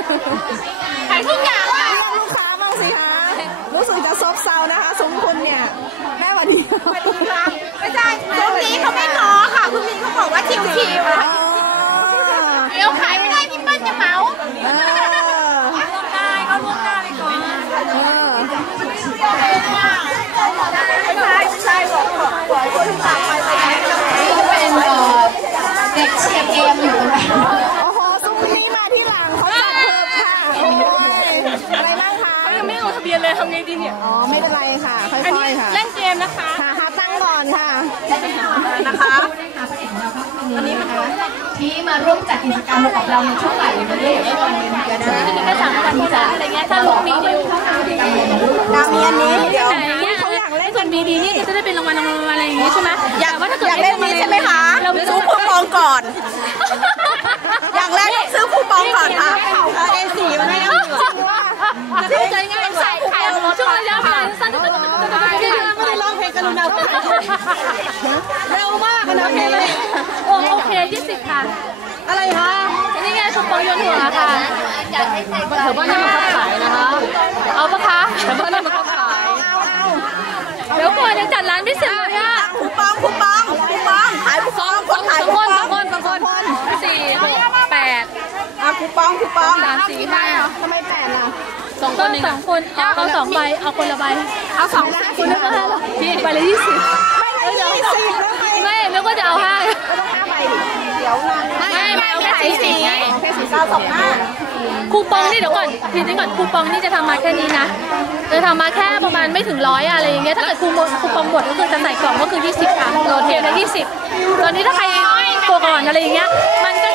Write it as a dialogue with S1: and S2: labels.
S1: ขายทุกอย่างค่ะ
S2: เรียกลูกค้าบ้างสิคะรู้สึกจะซบเซานะคะซุ้มคุณเนี่ยแม่วันดีค่ะ
S1: ไม่ใช่ซุ้มนี้เขาไม่ง้อค่ะคุณมีเขาบอกว่าชิวๆเดี๋ยวขายไม่ได้พี่เปิ้ลจะเหมาได้ก็ล่วงหน้าไปก่อนไม่ใช่บอกคนที่ตามไปเป็นเด็กเชียร์เกมอยู่
S2: โอ้โหซุ้มนี้มาที่หลังเขาจัดเพิ่มค่ะโอ้ยอะไรบ้างคะ
S1: เขายังไม่ลงทะเบียนเลยทำไงดีเนี่ย
S2: อ๋อไม่เป็นไรค่ะค่อยๆค่ะ
S1: เล่นเกมนะคะ
S2: หาตั้งก่อนค่ะ
S1: นะคะอันนี้มันที่มาร่วมจัดกิจกรรมกับเราในช่วงบ่ายวันนี้เดี๋ยววันนึงเดี๋ยวนะแค่3 วันจ้ะอะไรเงี้ยถ้าลูกมีดิว
S2: ดามีอันนี้เดี๋ยว
S1: เขาอยากเล่นส่วนมีดีนี่ก็จะได้เป็นรางวัลอะไรอย่างงี้ใช่ไหมอยาก
S2: เล่นนี้ใช่ไหมคะซื้อคูปองก่อนอย่างแรกซื้อคูปองก่อนค่ะA4มันไม่ได้
S1: ชื่อใจง่ายใส่ไข่ช่วงระยะเวลาสั้นๆ
S2: ไม่ได้ร้องเพลงกรุณาเร็วมากนะเพลงเลย
S1: โอเค20ค่ะ
S2: อะไรคะ
S1: นี่ไงคูปองโยนหัวค่ะแถวบ้านนี่มันเขาขายนะคะเอาปะคะแถวบ้านนี่มันเขาขายเดี๋ยวก่อนยังจัดร้านไม่เสร็จเลยอ่ะ
S2: คูปองขายคูปองคนขาย
S1: คน4 6 8
S2: คูปอง
S1: 3 4 5
S2: ทำไม8ล่ะ
S1: 2 คนเอา2 ใบเอาคนละใบเอา2คุณนึกว่าใบละ20ไม่นึกว่าจะเอา5
S2: ต้อง5ใบดิเดี๋ยวนาน
S1: ไม่เอาแค่สี
S2: แค่สี25
S1: คูปองนี่เดี๋ยวก่อนทีนี้ก่อนคูปองนี่จะทำมาแค่นี้นะจะทำมาแค่ประมาณไม่ถึง100อะไรอย่างเงี้ยถ้าเกิดคูปองหมดก็คือจะใส่กล่องก็คือ20ค่ะโหลดเทละ20ตอนนี้ถ้าใครตัวก่อนอะไรอย่างเงี้ยมันก็